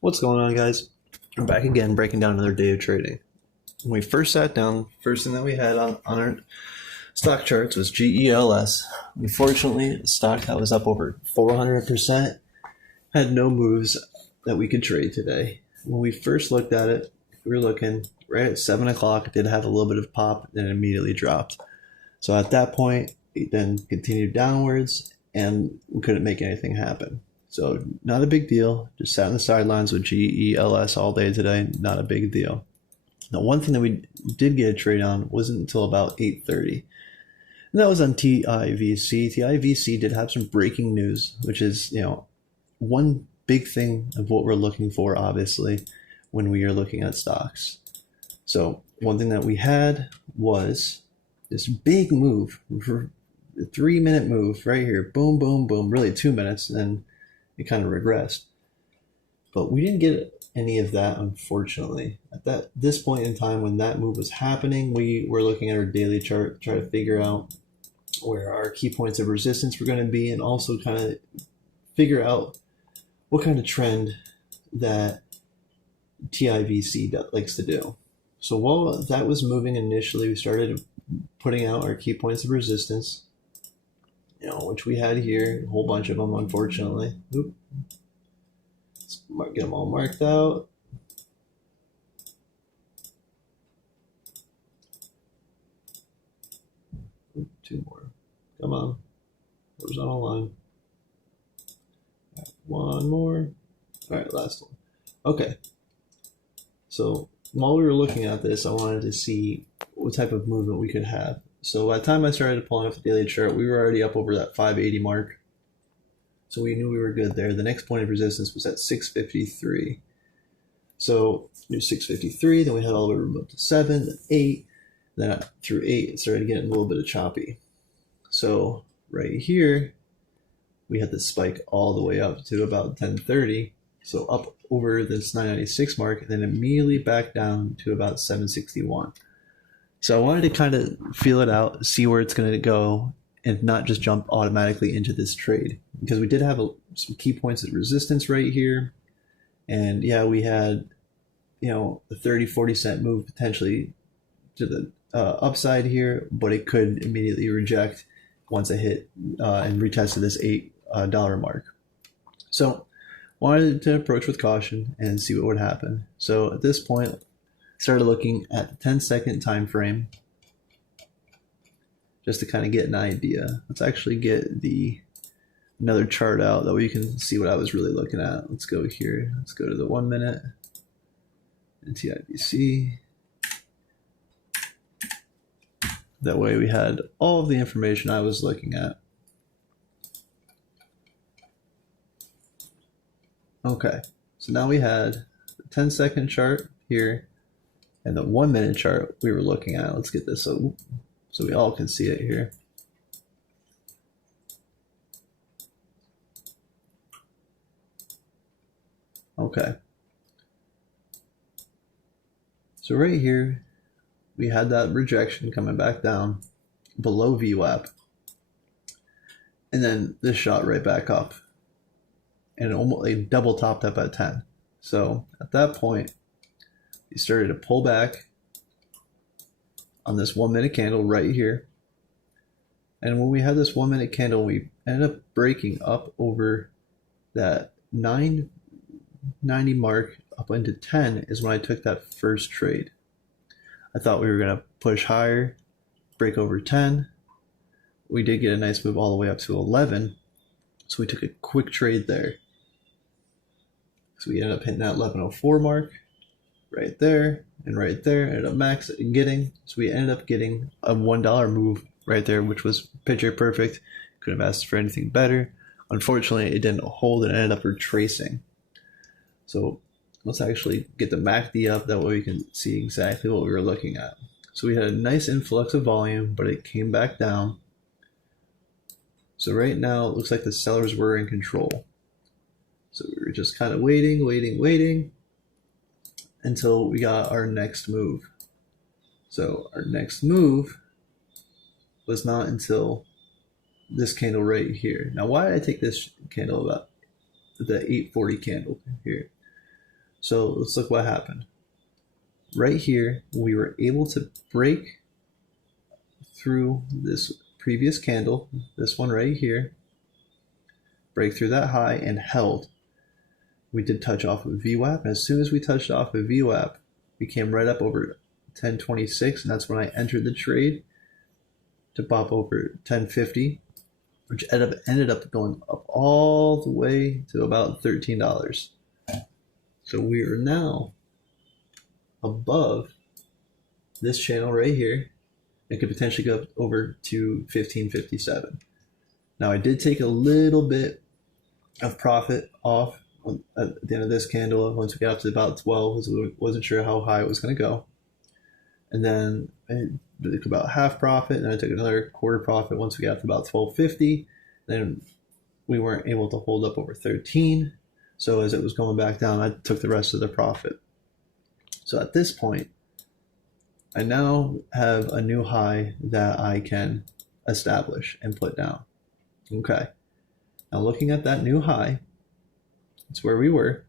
What's going on, guys? I'm back again, breaking down another day of trading. When we first sat down, first thing that we had on our stock charts was GELS. Unfortunately, a stock that was up over 400% had no moves that we could trade today. When we first looked at it, we were looking right at 7 o'clock. It did have a little bit of pop, then immediately dropped. So at that point, it then continued downwards, and we couldn't make anything happen. So not a big deal. Just sat on the sidelines with GELS all day today. Not a big deal. Now, one thing that we did get a trade on wasn't until about 8:30, and that was on TIVC. TIVC did have some breaking news, which is one big thing of what we're looking for, obviously, when we are looking at stocks. So one thing that we had was this big move, a 3-minute move right here. Boom, boom, boom. Really 2 minutes, and then it kind of regressed. But we didn't get any of that, unfortunately. At this point in time, when that move was happening, we were looking at our daily chart, try to figure out where our key points of resistance were going to be, and also kind of figure out what kind of trend that TIVC likes to do. So while that was moving initially, we started putting out our key points of resistance, which we had here, a whole bunch of them, unfortunately. Oop. Let's get them all marked out. Oop, 2 more. Come on. Horizontal line. Right, 1 more. All right, last one. Okay. So while we were looking at this, I wanted to see what type of movement we could have. So by the time I started pulling up the daily chart, we were already up over that 580 mark. So we knew we were good there. The next point of resistance was at 653. So we 653, then we had all the way up to 7, then 8, then through 8, it started getting a little bit of choppy. So right here, we had the spike all the way up to about 1030. So up over this 996 mark, and then immediately back down to about 761. So I wanted to kind of feel it out, see where it's going to go, and not just jump automatically into this trade. Because we did have some key points of resistance right here. And yeah, we had, a 30, 40 cent move potentially to the upside here, but it could immediately reject once it hit and retested this $8 mark. So wanted to approach with caution and see what would happen. So at this point, started looking at the 10-second time frame just to kind of get an idea. Let's actually get another chart out, that way you can see what I was really looking at. Let's go here. Let's go to the 1 minute and TIVC. That way we had all of the information I was looking at. Okay, so now we had the 10-second chart here and the 1 minute chart we were looking at. Let's get this so we all can see it here. Okay. So right here, we had that rejection coming back down below VWAP. And then this shot right back up. And it almost double topped up at 10. So at that point, we started to pull back on this 1 minute candle right here. And when we had this 1 minute candle, we ended up breaking up over that 990 mark up into 10 is when I took that first trade. I thought we were going to push higher, break over 10. We did get a nice move all the way up to 11. So we took a quick trade there. So we ended up hitting that 1104 mark right there and right there. Ended up max getting. So we ended up getting a $1 move right there, which was picture perfect. Couldn't have asked for anything better. Unfortunately, it didn't hold and ended up retracing. So let's actually get the MACD up. That way we can see exactly what we were looking at. So we had a nice influx of volume, but it came back down. So right now it looks like the sellers were in control. So we were just kind of waiting until we got our next move. So our next move was not until this candle right here. Now, why did I take this candle about the 840 candle here? So let's look what happened. Right here, we were able to break through this previous candle, this one right here, break through that high and held. We did touch off of VWAP, and as soon as we touched off of VWAP, we came right up over 1026, and that's when I entered the trade to pop over 1050, which ended up going up all the way to about $13. So we are now above this channel right here. It could potentially go up over to 1557. Now I did take a little bit of profit off at the end of this candle once we got up to about 12, because I wasn't sure how high it was going to go. And then I took about half profit, and I took another quarter profit once we got to about 1250. Then we weren't able to hold up over 13. So as it was going back down, I took the rest of the profit. So at this point, I now have a new high that I can establish and put down. Okay. Now looking at that new high, it's where we were.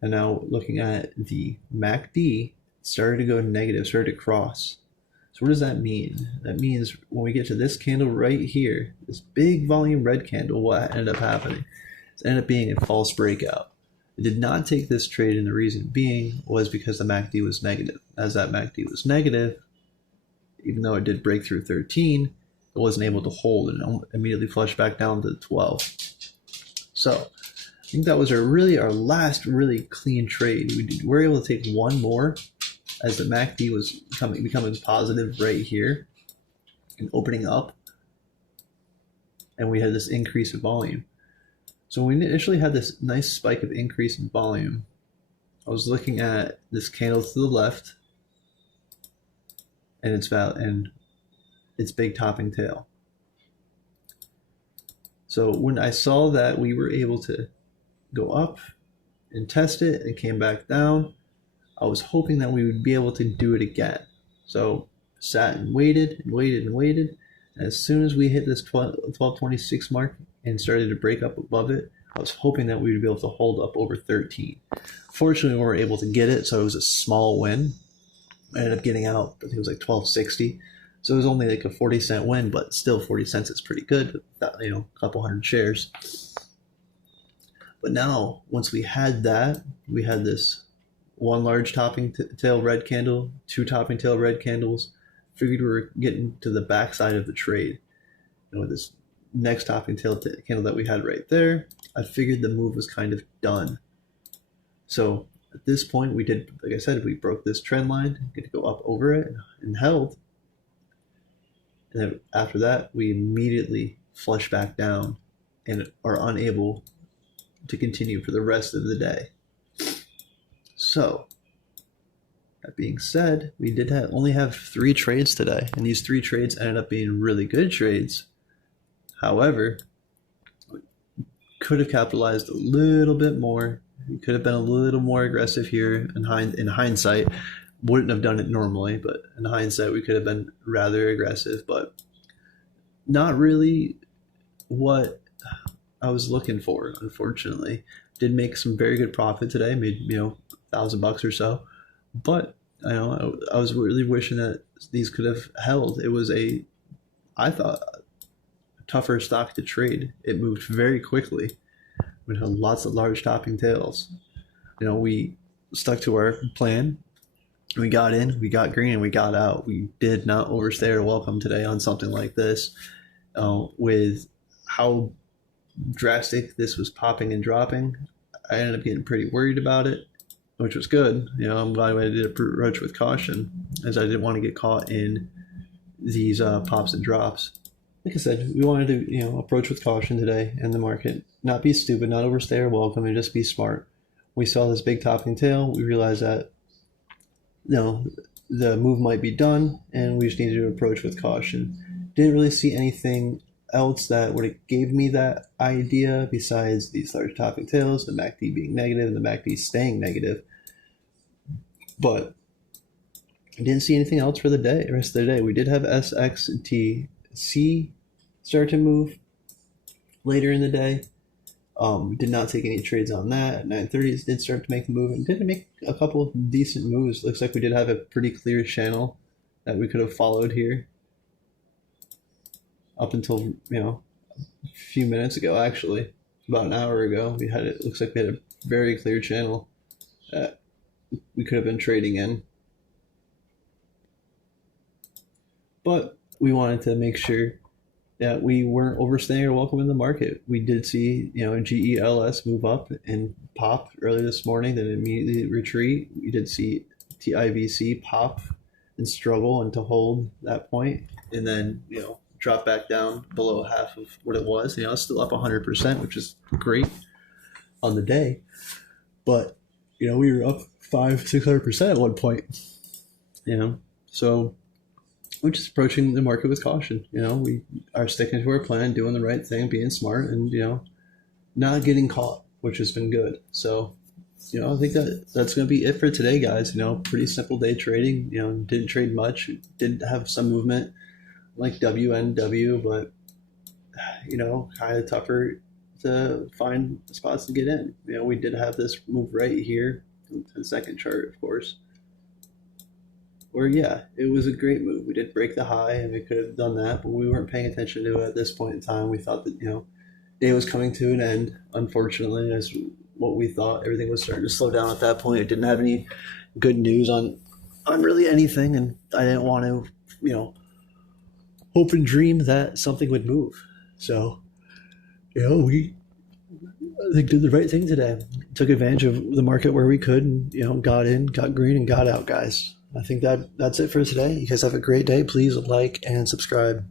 And now looking at the MACD, started to go negative, started to cross. So what does that mean? That means when we get to this candle right here, this big volume red candle, what ended up happening? It ended up being a false breakout. I did not take this trade, and the reason being was because the MACD was negative. As that MACD was negative, even though it did break through 13, it wasn't able to hold and immediately flushed back down to 12. So I think that was our last really clean trade. We were able to take one more as the MACD was becoming positive right here and opening up, and we had this increase of volume. So we initially had this nice spike of increase in volume. I was looking at this candle to the left and its big topping tail. So when I saw that we were able to go up and test it and came back down, I was hoping that we would be able to do it again. So sat and waited and waited and waited. And as soon as we hit this 1226 mark and started to break up above it, I was hoping that we would be able to hold up over 13. Fortunately, we weren't able to get it, so it was a small win. I ended up getting out, I think it was like 1260. So it was only like a 40-cent win, but still 40 cents is pretty good, a couple hundred shares. But now, once we had that, we had this one large topping tail red candle, two topping tail red candles. Figured we were getting to the backside of the trade. With this next topping tail candle that we had right there, I figured the move was kind of done. So at this point, we did, like I said, we broke this trend line, get to go up over it and held. And then after that, we immediately flushed back down and are unable to continue for the rest of the day. So that being said, we did only have 3 trades today, and these 3 trades ended up being really good trades. However, could have capitalized a little bit more. We could have been a little more aggressive here. In hindsight, wouldn't have done it normally, but in hindsight, we could have been rather aggressive, but not really what I was looking for, unfortunately. Did make some very good profit today, made $1,000 or so, but I was really wishing that these could have held. It was I thought, a tougher stock to trade. It moved very quickly. We had lots of large topping tails. We stuck to our plan. We got in, we got green, and we got out. We did not overstay our welcome today on something like this. With how drastic this was popping and dropping, I ended up getting pretty worried about it, which was good. I'm glad I did approach with caution, as I didn't want to get caught in these pops and drops. Like I said, we wanted to approach with caution today in the market, not be stupid, not overstay our welcome, and just be smart. We saw this big topping tail. We realized that the move might be done, and we just needed to approach with caution. Didn't really see anything else that would have gave me that idea besides these large topping tails, the MACD being negative, and the MACD staying negative. But I didn't see anything else for the rest of the day. We did have SXTC start to move later in the day. Did not take any trades on that. At 9:30, it did start to make a move and did make a couple of decent moves. Looks like we did have a pretty clear channel that we could have followed here up until, a few minutes ago, actually. About an hour ago, we had it. Looks like we had a very clear channel that we could have been trading in. But we wanted to make sure that we weren't overstaying our welcome in the market. We did see, GELS move up and pop earlier this morning, then immediately retreat. We did see TIVC pop and struggle and to hold that point, and then, drop back down below half of what it was. It's still up 100%, which is great on the day. But, we were up 500-600% at one point, so we're just approaching the market with caution. We are sticking to our plan, doing the right thing, being smart, and, not getting caught, which has been good. So, I think that's going to be it for today, guys. Pretty simple day trading. Didn't trade much. Did have some movement like WNW, but, kind of tougher to find spots to get in. We did have this move right here, the second chart, of course, where, it was a great move. We did break the high, and we could have done that, but we weren't paying attention to it at this point in time. We thought that, day was coming to an end, unfortunately, as what we thought. Everything was starting to slow down at that point. It didn't have any good news on really anything, and I didn't want to, hope and dream that something would move. So, we, I think, did the right thing today. Took advantage of the market where we could, and, got in, got green, and got out, guys. I think that's it for today. You guys have a great day. Please like and subscribe.